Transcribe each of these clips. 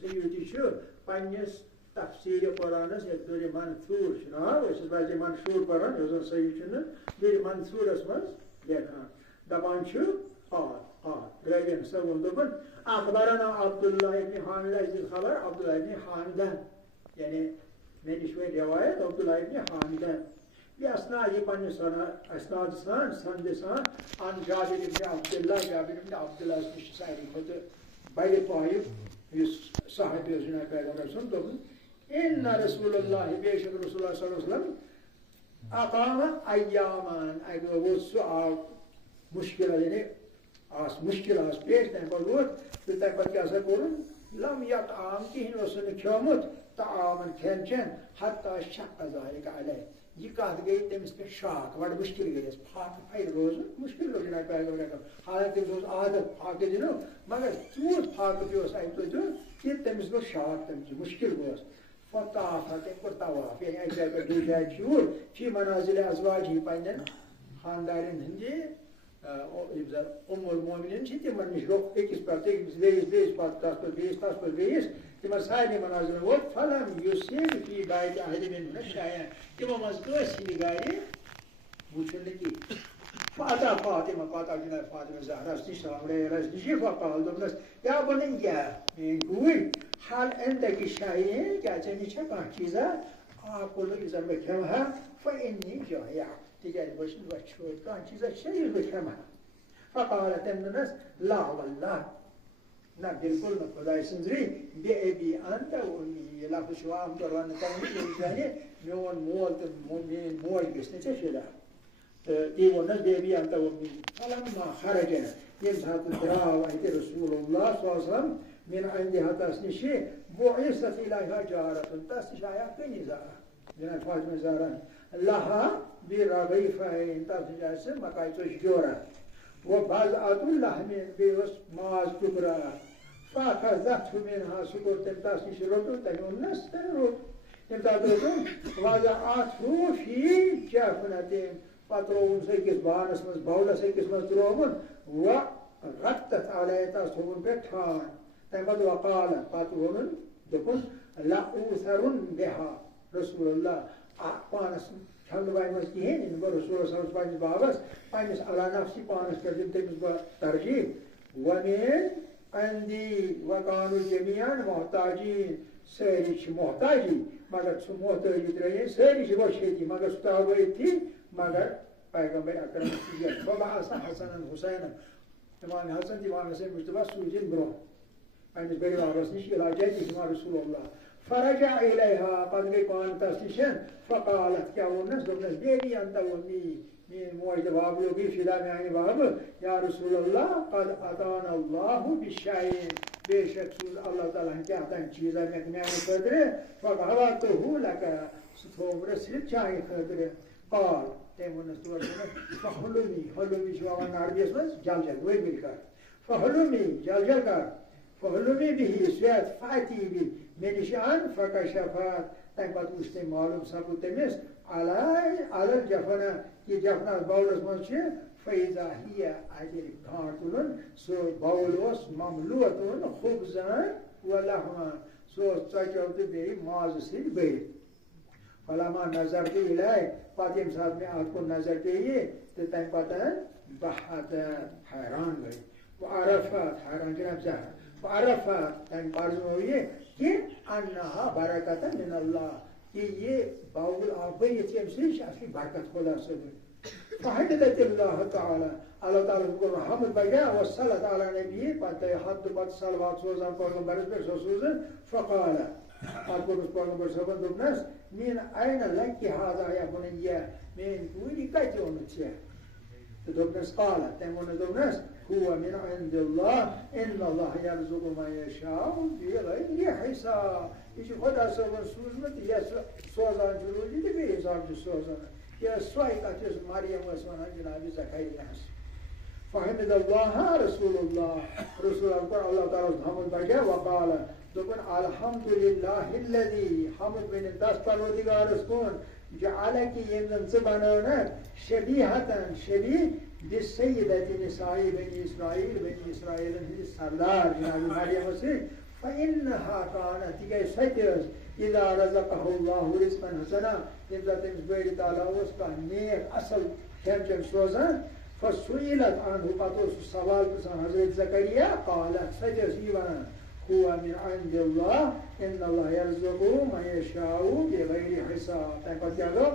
سیوطی پنس تفسیر قرآنس دور منصور ویسے منصور پران اس صحیح دور منصورس من لیکھان دپان رابین صبن دپن اخبرنا عبداللہ ابن حامد عزیز خبر عبداللہ ابن حامدہ یعنی میں نش روایت عبداللہ ابن حامدہ یہ اسناد یہ پنس اسناد سان سند سان ان جابر ابن عبداللہ نش ساری کھت بڑ پائب اس صحابی جناب پیغمبر سن دپن ان رسول اللہ بے شک رسول اللہ صلی اللہ علیہ وسلم اقام ایامان اگو سہ آو مشکل یعنی مشکل پیش تمہ پہ ووت تو تمہ پہ کیا کورن لم یطعام کہین کھیومت طعامن کھین چین حتی شق ذلك علیہ یہ کت گئی تمس پہ شاک بڑ مشکل گئی پھاکہ پھر روز مشکل روز جناب پیغمبر حالانکہ تمس عادت پھاکہ دنو مگر تیوت پھاکہ پیوس ام تو کہ تمس گو شاک تمس مشکل گوس فطاف تم کور طواف یعنی ایک جائے پہ دو جائے چور فی منازل ازواجی پنن خاندارن ہندی ام المومنین تمن نش رو اکس پہ بیس پہ تس پہ بیس تمن سارے مناظر ووت فلم یوسف فی بیت احد منہن شیئا تمو مز گس یہ گاڑی وچن کی فاتا فاطمہ پتہ جناب فاطمہ زہرا نش رس نش فقال دپنس یا بنیا گوئی حال عندك شيء کیا چنی چھ کانٛہہ چیزا آکل اذا میں کھیمہا فإني جائع تکیازِ بہٕ چھُس وچھوت کانٛہہ چیزا چھِ یُس بہٕ کھیمہا فقال تٔمۍ دوٚپنس لا والله نہ بالکل نہ خداے سٕنٛزرٕے بے ابی انت و امی یہ لفظ چھُ عام طور وننہٕ تمام یعنی میون مول تہٕ میٲنۍ موج گژھِ نہٕ ژےٚ فِدا تہٕ تی ووٚننس بے ابی انت و امی فلما خرج ییٚمہِ ساتہٕ درٛاو اَتہِ رسول اللہ صلی اللہ علیہ وسلم من عندها تس نش بعثت اليها جارة تس نش آیا کنیزا جناب فاطمہ زہرا لها برغیفین تس نش آیا مکائی چوش جورا و بضعة لحم بیوس ماز ٹکرا فاخذته منها سکر تم تس نش روتو تم نس تم روت تم تس روتو وضعته فی جفنتهم پترون سکس بانس مز باولس سکس مز ترومن و غطت علیہ تس تھومن پہ ٹھان تمہیں وقال پاتون دپن لا اوثرن بها رسول اللہ پانس چھن بائی مز کہین ان رسول اللہ صلی اللہ علیہ وسلم پنس بابس پنس علی نفسی پانس کر دم تمس بہ ترجیح ومن عندی وکانو جمیعا محتاجین ساری محتاجی مگر سہ محتاجی ترین ساری وشیتی مگر سہ تابعیت تھی مگر پیغمبر اکرم فبعث حسنا حسینا امام حسن امام حسین مجتبہ سوزن برو پنس بڑ بابس نش علاجات رسول اللہ فرجع الیہا پتہ گئی پان تس نش فقالت کیا ونس دپنس بیبی انت ومی میری موج باب گئی فدا میانہ باب یا رسول اللہ قد اتانا اللہ بشیء بے شک سوز اللہ تعالیٰ کیا تم چیزا میانہ خاطر فقالتہ لک سہ تھوم رسید چانہ خاطر قال تم ونس تور فحلمی حلمی چھ ون عربیس مز جل جل وی مل کر فحلمی جل جل کر فحلمی به سویت فاتی بی منشان فکشفات تم پتہ وچ تم معلوم سپد تمس علی الجفنہ یہ جفنہ باولس مز چھ فیضا ہی اجر گھانٹ تلن سو باول اس مملوء خبزا و لحما سو ژچو تو بیٚیہِ ماز سۭتۍ بٔرِتھ فلما نظر تہ الیہ پتہ ییٚمہِ ساتہٕ مےٚ اتھ کُن نظر پیٚیہِ تہٕ تمہِ پتہٕ بہت حیران گٔے وعرفت حیران جناب زہرا وعرفت تم پرزنو یہ کہ انہا برکت من اللہ کہ یہ باول آپ بٔرِتھ ییٚمہِ سۭتۍ چھِ اصلی برکت خدا صٲبٕنۍ فحمدت اللہ تعالی اللہ تعالیٰ کو حمد بجا وصلت علی نبی پتہ حد پتہ صلوات سوزان پیغمبرس پہ سو سوزن فقال پتہ کوٚرُس پیغمبر صٲبن دوٚپنس من این لکی هذا یا بنیہ میٲنۍ کوٗر کتہِ اوٚنُتھ ژےٚ تہٕ دوٚپنس قال تٔمۍ ووٚنُس دوٚپنس هو من عند الله ان الله يرزق من يشاء بغير حساب یہ چھ خدا صٲبن سوٗزمُت یس سوزان چھُ روٗزِتھ تہٕ بیٚیہِ حساب چھُ سوزان یہ سوے کتھ یۄس مریم ٲس ونان جناب زکریاہس فحمد اللہ رسول اللہ کوٚر اللہ تعالیٰ حمد بجا وقال دوٚپُن الحمد للہ الذی حمد بنن تس پروردگارس کُن جعلک ییٚمۍ زن ژٕ بنٲونکھ شبیہتن شبیہ بسیدۃ نساء بنی اسرائیل ہٕنٛدِس سردار جناب مریمس سۭتۍ فإنها كانت تِکیٛازِ سۄ تہِ ٲس إذا رزقه الله رزقا حسنا ییٚمہِ ساتہٕ تٔمِس بٲری تعالیٰ اوس کانٛہہ نیک اَصٕل کھٮ۪ن چٮ۪ن سوزان فسُئلت عنه پتہٕ اوس سُہ سوال پرٛژھان حضرت زکریا قالت سۄ تہِ ٲس یی وَنان هو من عند الله إن الله يرزق من يشاء بغير حساب تَمہِ پتہٕ کیٛاہ گوٚو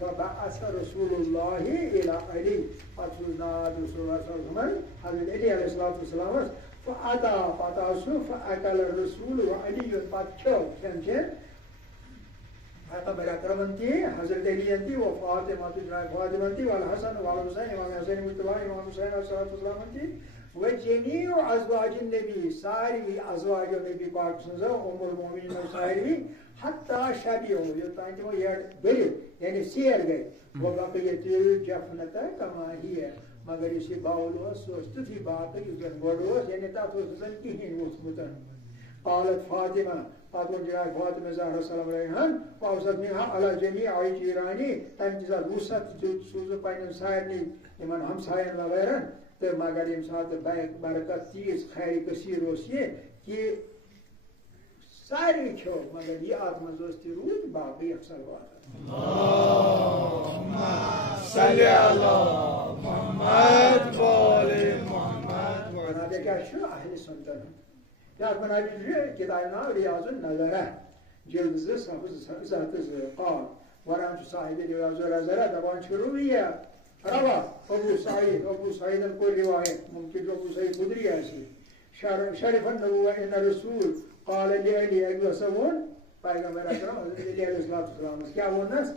فبعث رسول الله إلى علي پتہٕ سوٗز ناد رسول اللہ صلی اللہ علیہ وسلم حضرت علی علیہ الصلوۃ والسلامس فأتى پتہٕ آو سُہ فأكل الرسول وعلي پتہٕ کھیوٚو کھٮ۪ن چٮ۪ن أكبر أكرمنتي حضرت علی انتی و فاطمہ جناب فاطمہ انتی والحسن والحسین امام حسین مجتبی امام حسین علیہ السلام انتی وجميع أزواج النبي ساري أزواج النبي پاک سنزو المؤمنین ساري حتى شبعوا یوتانۍ تِمو بٔرِتھ یعنی سیر گٔے وبقيت الجفنة كما هي مگر یُس یہِ باول اوس سُہ اوس تِتھُے باقٕے یُس زن گۄڈٕ اوس یعنی تتھ اوس نہٕ زن کِہیٖنۍ ووٚتھمُت قالت فاطمہ پتہٕ ووٚن جناب فاطمہ زہرا سلام علیہن واوصت منها على جميع جیرانی تمہِ تہِ ساتہٕ وُسعت سوٗزُن پننٮ۪ن سارنٕے یِمن ہمساین وغیرہ تہٕ مگر ییٚمہِ ساتہٕ برکت تیٖژ خیر کثیٖر اوس یہِ کہِ سارے کھیوٚو مگر یہِ اتھ منٛز اوس تہِ روٗد باقٕے اکثر واتان کیٛاہ چھُ اہلِ سُنتن یتھ مناظر چھُ کِتابہِ ناو ریاض النظرہ جلد 2 صفحہ 202 قال ونان چھُ صاحب ریاض النظرہ دپان چھُ رویہ روا ابو سعیدن کوٚر روایت ممکن ابو سعید خدری آسہِ شرف النبوة ان الرسول قال لعلی اکہِ دۄہ سا ووٚن پیغمبر اکرم حضرت علی علیہ السلام کیٛاہ ووٚننس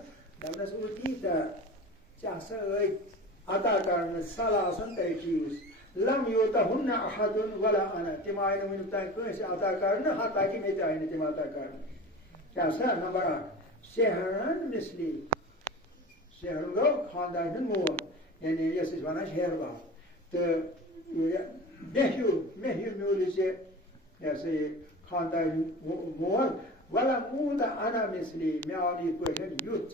دپنس اوتیٖتاہ ژےٚ ہسا ٲدۍ عطا کرنہٕ سلاسن ترٛےٚ چیٖز لم یوتہن احد ولا انا تِم آیہِ نہٕ وُنیُک تام کٲنٛسہِ عطا کرنہٕ حتیٰ کہِ مےٚ تہِ آیہِ نہٕ تِم عطا کرنہٕ کیٛاہ سا نمبر 1 سحرن مثلی سحر گوٚو خاندان ہُنٛد مول یعنی یۄس أسۍ وَنان چھِ ہیرباب تہٕ مےٚ ہیوٗ میوٗلہِ ژےٚ یہِ ہسا یہِ خاندان ہُنٛد مول ولا موٗدا انا مثلی مےٚ آو نہٕ یِتھ پٲٹھۍ یُتھ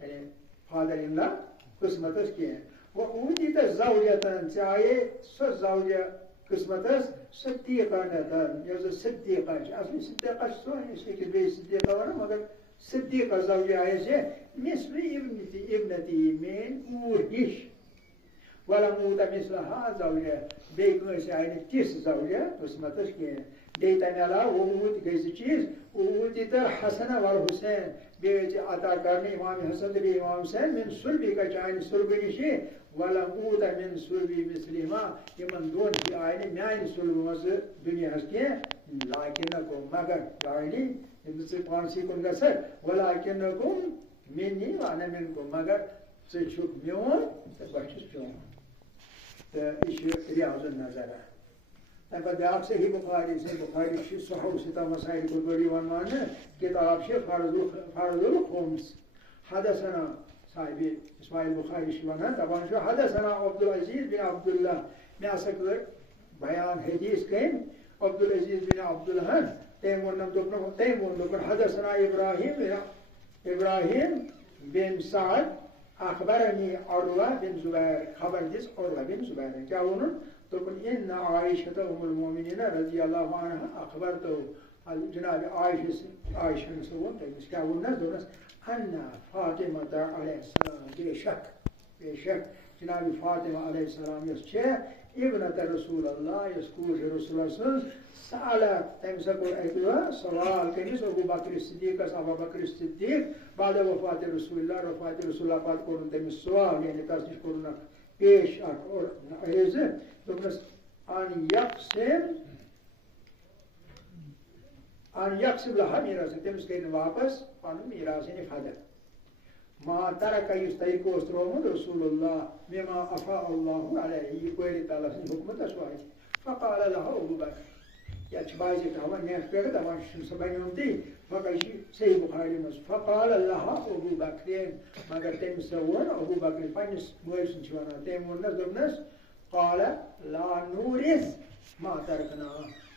یعنی فادر اِن لا قٕسمتس کینٛہہ وأوتيت زوجة ژےٚ آیے سۄ زوجہ قٕسمتس صدیقنتن یۄس زن صدیقہ چھِ اصلی صدیقہ چھِ سۄ أسۍ أکِس بیٚیِس صدیقہ وَنان مگر صدیقہ زوجہ آیے ژےٚ مثل ابنتی میٲنۍ کوٗر ہِش ولموٗدا مثلها زوجہ بیٚیہِ کٲنٛسہِ آیہِ نہٕ تِژھ زوجہ قٕسمتس کینٛہہ بیٚیہِ تَمہِ علاوٕ ووٚمُت گٔے 2 چیٖز وأوتيت الحسن والحسین بیٚیہِ ژےٚ عطا کرنہٕ امام حسن تہٕ بیٚیہِ امام حسین من سُلبِکا چانہِ سُلبہٕ نِشی ولموٗدا من سُلبی مثلہما یِمن دۄن تہِ آیہِ نہٕ میانہِ سُلبہٕ منٛزٕ دُنیاہس کینٛہہ لاکِنکُم مگر لٲنی ییٚمہِ ژٕ پانسٕے کُن گژھکھ ولاکِنکُم منی وانا منکُم مگر ژٕ چھُکھ میون تہٕ بہٕ چھُس چون تہٕ یہِ چھُ ریاض النظرہ تمہِ پتہٕ بیٛاکھ صحیح بخاری چھُ صحو سِتا مسائل کوٚر گۄڈٕ یِوان ماننہٕ کِتاب چھِ فرض الخمس حدثنا صاحب اسماعیل بخاری چھُ وَنان دپان چھُ حدثنا عبدالعزیز بن عبداللہ مےٚ ہسا کٔر بیان حدیث کٔمۍ عبدالعزیز بن عبداللہن تٔمۍ ووٚن دوٚپُن حدثنا ابراہیم بن سعد اخبرنی عروہ بن زبیر خبر دِژ عروہ بن زبیرن کیٛاہ ووٚنُن دوٚپُن ان عائشة ام المؤمنین رضی اللہ عنہا اخبرتو جناب عائشہ سُہ ووٚن تٔمِس کیٛاہ ووٚننس دوٚپنس ان فاطمہ علیہ السلام بے شک جناب فاطمہ علیہ السلام یۄس چھےٚ ابنت رسول اللہ یۄس کوٗر چھِ رسول اللہ سٕنٛز سالت تٔمۍ ہسا کوٚر اکہِ دۄہ سوال کٔمِس ابوٗ بکر صدیقس ابوٗ بکر صدیق بعد وفات رسول اللہ پتہٕ کوٚرُن تٔمِس سوال یعنی تس نِش کوٚرُن اکھ پیش اکھ عرضہٕ دوٚپنس ان یقسم لہا میراث تٔمِس کٔرۍ نہٕ واپس پنُن میراث یعنی فدر ما ترکہ یُس طریقہٕ اوس ترٛوومُت رسول اللہ مما افاء اللہ علیہ یہِ بٲری تعالیٰ سٕنٛدِ حُکمہٕ واتہِ فقال لہا ابوٗ بکر یتھ چھِ باضِ تھاوان نیٚٹ پٮ۪ٹھ دپان چھُنہٕ سُہ بنیومتٕے فقط یہِ چھِ صحیح بخاری منٛز فقال لہا ابوٗ بکر مگر تٔمِس سا ووٚن ابوٗ بکر پننِس مٲلۍ سُنٛد چھِ وَنان تٔمۍ ووٚننس دوٚپنس قال لا نورث ما ترکنا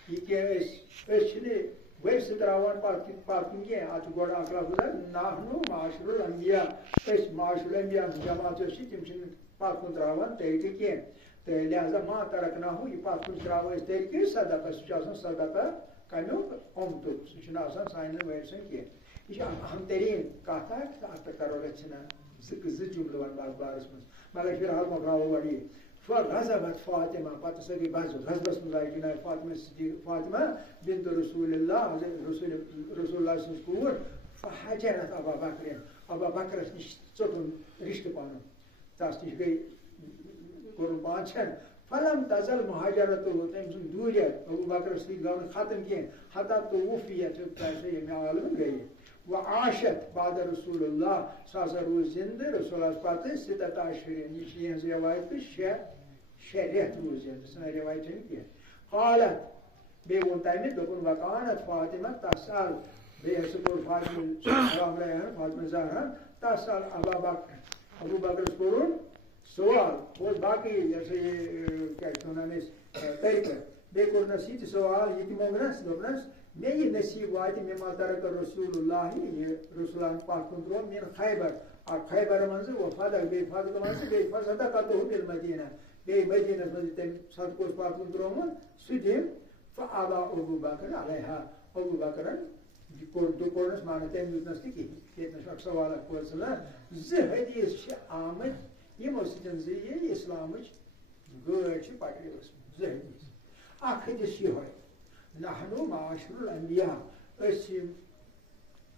یہِ کیٛاہ أسۍ چھِنہٕ ؤرثہٕ تراوان پتہٕ کُن کینٛہہ اتھ چھُ گۄڈٕ اکھ لفظ نحنو معاشر الانبیاء أسۍ معاشر الانبیاء جماعت یۄس چھِ تِم چھِنہٕ پتہٕ کُن تراوان طریقہٕ کینٛہہ تو لہذا ما ترکناہو یہ پات کن تراو اس تیل کی صدقہ سہ صدقہ کمیک اومتک سہ سانن ورسن کی یہ اہم ترین کت ات کرو گھنا زٕ جملہٕ ون بات بارس من مگر فی الحال مکراو گۄڈٕ فغضبت فاطمہ پتہ سۄ گٔے غضبس منٛز آیہِ جناب فاطمہ بنت رسول اللہ رسول اللہ سٕنٛز کوٗر فحجرت ابا بکرس نش ژوٚٹُن رشتہٕ پنُن تس نش گٔے کوٚرُن پانچھن فلم تزل مہاجرت تٔمۍ سُنٛد دوٗریت ابو بکرس سۭتۍ گوٚو نہٕ ختم کینٛہہ حتیٰ توفیت ییٚمہِ عالمہٕ گٔیہِ وعاشت بعد رسول اللہ سۄ ہسا روٗز زندٕ رسول اللہ پتہٕ ستت اشہرین یہ یہٕنٛز رٮ۪وایت تہٕ شےٚ رٮ۪تھ روٗز زندٕ سٲنۍ رٮ۪وایت چھنہٕ کینٛہہ قالت بیٚیہِ ووٚن تمہِ دوٚپُن وکانت فاطمہ تسأل بیٚیہِ سُہ کوٚر فاطمہ زہرا تسأل ابو بکرس کوٚرُن سوال اوس باقٕے یہِ سا یہِ کیٛاہ چھِ وَنان أسۍ طریقہٕ بیٚیہِ کوٚرنس یہِ تہِ سوال یہِ تہِ موٚنگنس دوٚپنس مےٚ یہِ نصیٖب واتہِ مما ترک رسول اللہ یہ رسول اللہ پتھ کُن ترٛوو من خیبر اکھ خیبر منٛزٕ و فتح بیٚیہِ فتح منٛزٕ بیٚیہِ صدقتہ بالمدینہ بیٚیہِ مدینس منٛز تٔمۍ صدقہٕ اوس پتھ کُن ترٛوومُت سُہ دِم فابا ابو بکر علیہا ابو بکرن کوٚرنس مانہٕ تٔمۍ دیُتنس تہِ کِہیٖنۍ ییٚتنس اکھ سوال اکھ پٔرسنل زٕ حدیث چھِ آمٕتۍ یِمو سۭتۍ زِ یہِ اسلامٕچ گٲڑۍ چھِ پٹرِ ٲسمٕژ زٕ حدیث اکھ حدیث چھِ یِہوے نحنو معاشر الانبیاء أسۍ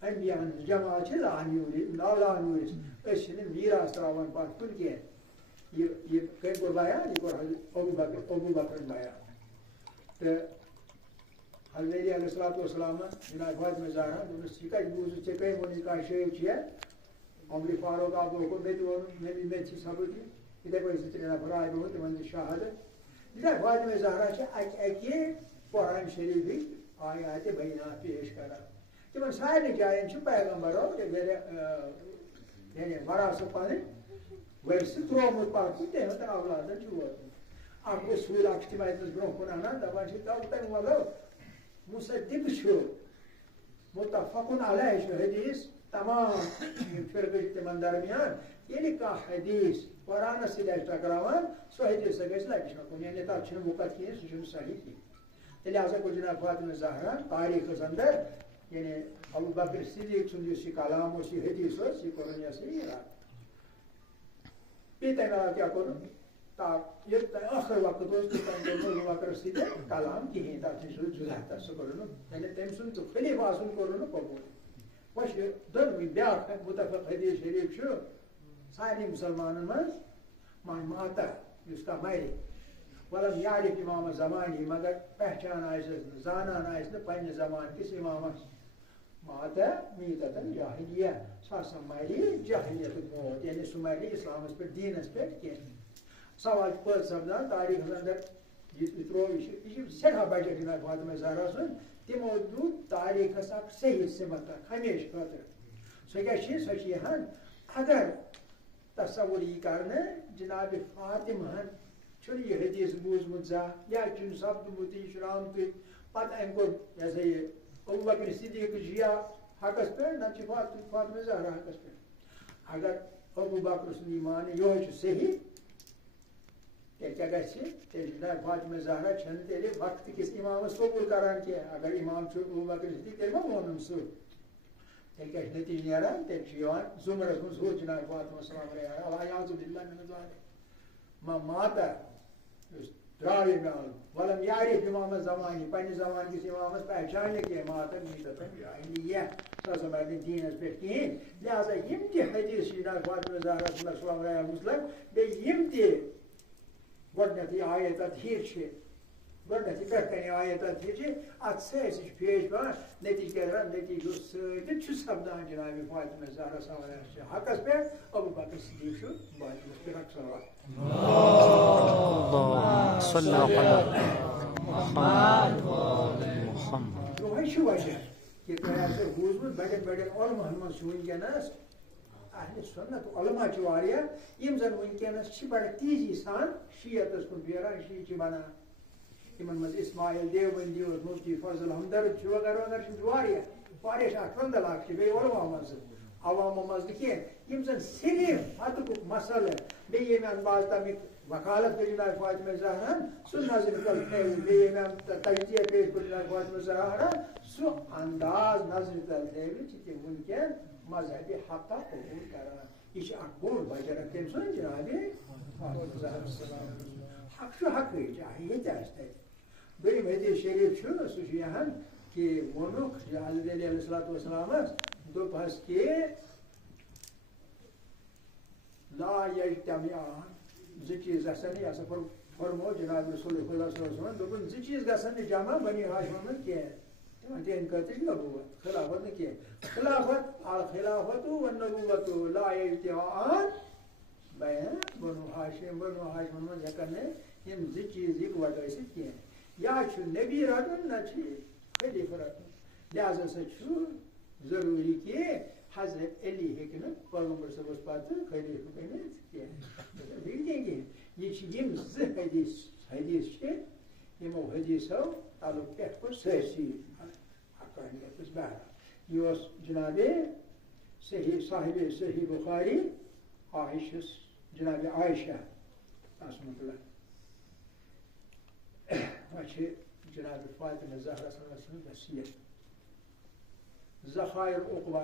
انبیا ہٕنٛز جماعت چھِ لانوٗرِس أسۍ چھِنہٕ میٖراث تراوان پتھ کُن کینٛہہ یہِ کٔمۍ کوٚر بیان یہِ کوٚر ابو بکرن بیان تہٕ حضرت علی علیہ الصلوۃ والسلام جناب فاطمہ زہرا دوٚپنس یہِ کتہِ بوٗزُتھ ژےٚ کٔمۍ ووٚنُے کانٛہہ شیخ چھُ عمر فاروق آبو کوٚر مےٚ تہِ ووٚنُن مےٚ تہِ چھِ ثبوٗت یِتھے پٲٹھۍ زٕ ترٛےٚ نفر آے برونٛہہ تِمن دِ شہادت جناب فاطمہ زہرا چھِ اکہِ قرآن شریفٕکۍ آیاتِ بینات پیش کران تمن سارنٕے جاین چھُ پیغمبرو یعنی وراثت پنٕنۍ ؤرثہٕ ترٛوومُت پتھ کُن تِہُنٛد اولادن چھُ ووتمُت اکھ اصوٗل اکھ چھِ تِم اتنس برونٛہہ کُن انان دپان چھِ تۄہہِ مطلب مُصدق چھُ متفقن علیہ چھُ حدیث تمام یِم فرقہٕ چھِ تِمن درمیان ییٚلہِ کانٛہہ حدیث قرآنس سۭتۍ آسہِ ٹکراوان سُہ حدیث سۄ گژھِ لٹہِ شکُن یعنی تتھ چھُنہٕ وُقت کِہیٖنۍ سُہ چھُنہٕ صحیح کینٛہہ لہذا کوٚر جناب فاطمہ زہرا تاریخس اندر یعنی ابو بکر صدیق سُنٛد یُس یہِ کلام اوس یہِ حدیث اوس یہِ کوٚرُن یہِ ہسا یہِ رد بیٚیہِ تمہِ علاوٕ کیٛاہ کوٚرُن ییٚلہِ ٲخر وقت اوس تہٕ تٔمۍ کوٚر نہٕ ابو بکرس سۭتۍ کلام کِہیٖنۍ تتھ نِش روٗد جُدا تتھ سُہ کوٚرُن نہٕ یعنی تٔمۍ سُنٛد تہٕ خلیٖفہٕ آسُن کوٚرُن نہٕ قبوٗل وۄنۍ چھِ دۄنوٕنی بیٛاکھ مُتفق حدیث شریٖف چھُ سارنٕے مُسلمانن منٛز ماتا یُس کانٛہہ مرِ ولم یعرف امام زمانی مگر پہچان آسس نہٕ زانان آسہِ نہٕ پننہِ زمانہٕ کِس امامس ماتا میٖتتن جاہلیہ سُہ ہسا مرِ جاہلیتُک موت یعنی سُہ مرِ اسلامس پٮ۪ٹھ دیٖنس پٮ۪ٹھ کینٛہہ سوال چھُ پٲدٕ سپدان تاریخس اندر یہِ ترٛوو یہِ چھُ سٮ۪ٹھاہ بجٹ جناب فاطمہ زہرا سُنٛد تِمو دیُت تاریخس اکھ صحیح سِمت اکھ ہمیشہٕ خٲطرٕ سۄ کیٛاہ چھِ سۄ چھِ یِہن اگر تصور یی کرنہٕ جناب فاطمہ ہن چھُنہٕ یہِ حدیث بوٗزمُت زانٛہہ یا چھُنہٕ سپدمُت یہِ چھُنہٕ آمتُے پتہٕ أمۍ کوٚر یہِ ہسا یہِ ابو بکر صدیٖق چھُ یا حقس پٮ۪ٹھ نتہٕ چھِ فاطمہ زہرا حقس پٮ۪ٹھ اگر ابو بکر سُنٛد یی مانہِ یِہوے چھُ صحیح تیٚلہِ کیٛاہ گژھِ تیٚلہِ جناب فاطمہ زہرا چھنہٕ تیٚلہِ وقتہٕ کِس امامس قبوٗل کران کینٛہہ اگر امام چھُ ابو بکر صدیٖق تیٚلہِ ما ووٚنُن سُہ تیٚلہِ کیٛاہ چھُ نتیٖجہٕ نیران تیٚلہِ چھُ یِوان زُمرس منٛز ہُہ جناب فاطمہ سلام علیہا ماتا یُس درٛاو ییٚمہِ عالمہٕ ولم یعرف امام زمانی پننہِ زمانہٕ کِس امامس پہچان نہٕ کینٛہہ ماتا میٖتتن جاہلیہ سُہ ہسا مرِ نہٕ دیٖنس پٮ۪ٹھ کِہیٖنۍ لہذا یِم تہِ حدیث چھِ جناب فاطمہ زہرا سلام علیہا مُسلم بیٚیہِ یِم تہِ گۄڈٕنیتھٕے آیت تطہیٖر چھِ گۄڈٕنیتھٕے پٮ۪ٹھ کَنہِ آیت تطہیٖر چھِ اتھ سٲرسٕے چھُ پیش پیوان نتیٖجہٕ کیٛاہ درٛاو نتیٖجہٕ سۭتۍ چھُ سپدان جناب فاطمہ زہرا سلام علیہا چھِ حقس پٮ۪ٹھ ابو بکر صدیٖق چھُ باطلس پٮ۪ٹھ اکھ سوال یِہوے چھُ وجہ کہِ تۄہہِ آسیو بوٗزمُت بڑٮ۪ن بڑٮ۪ن علماہن منٛز چھُ وٕنکیٚنس اہلِ سُنت علما چھِ واریاہ یِم زن وٕنکیٚنس چھِ بڑٕ تیزی سان شیعتس کُن پھیران شیعہ چھِ بنان یِمن منٛز اسماعیل دیوبندی اوس مفتی فضل ہمدرد چھُ وغیرہ وغیرہ چھِ واریاہ چھِ اکھ رنٛدل اکھ چھِ بیٚیہِ علما منٛزٕ عوامو منٛز نہٕ کینٛہہ یِم زن صرف فتقُک مسلہٕ بیٚیہِ ییٚمہِ انداز تمیُک وکالت کے جناب فاطمہ زہرا سو نظر کل بیمہ تجزیہ پیش کر جناب فاطمہ زہرا سو انداز نظر کل تھی ونکن مذہبی حق قبول کران یہ بوڑ بچہ تم سن جناب فاطمہ زہرا حق حق چاہے یہ دویم حدیث شریف سہ یہاں کہ وونک حضرت علیہ السلام دوپہس کہ لا یجتمعان زٕ چیز گژھن یہ فرمو جناب رسول خدا صلی اللہ علیہ وسلم دوپن زٕ چیز گژھن جمع بنی ہاشم کینٛہہ تہنٛدِ خٲطرٕ نبوت خلافت نہٕ کینٛہہ خلافت الخلافت والنبوت لا یجتمعان بنو ہاشم منٛز ہٮ۪کن نہٕ یِم زٕ چیز یِکوٹہٕ ٲسِتھ کینٛہہ یا چھُ نبی رٹُن نہ چھُ خلیفہ رٹُن لہذا سا چھُ ضروٗری کہ حضرت علی ہیٚکہِ نہٕ پیغمبر صٲبس پتہٕ خلیفہ بٔنِتھ کینٛہہ یہ یم زٕ حدیث چھِ یِمو حدیثو تعلق پٮ۪ٹھ کوٚر سٲرسٕے حقانیتس بہرحال یہ اوس جناب صاحب صحیح بخاری عائشہ جناب عائشہ رحمۃ اللہ جناب فاطمہ زہرا صلی اللہ علیہ وسلم وصیت ذخائر عقبہ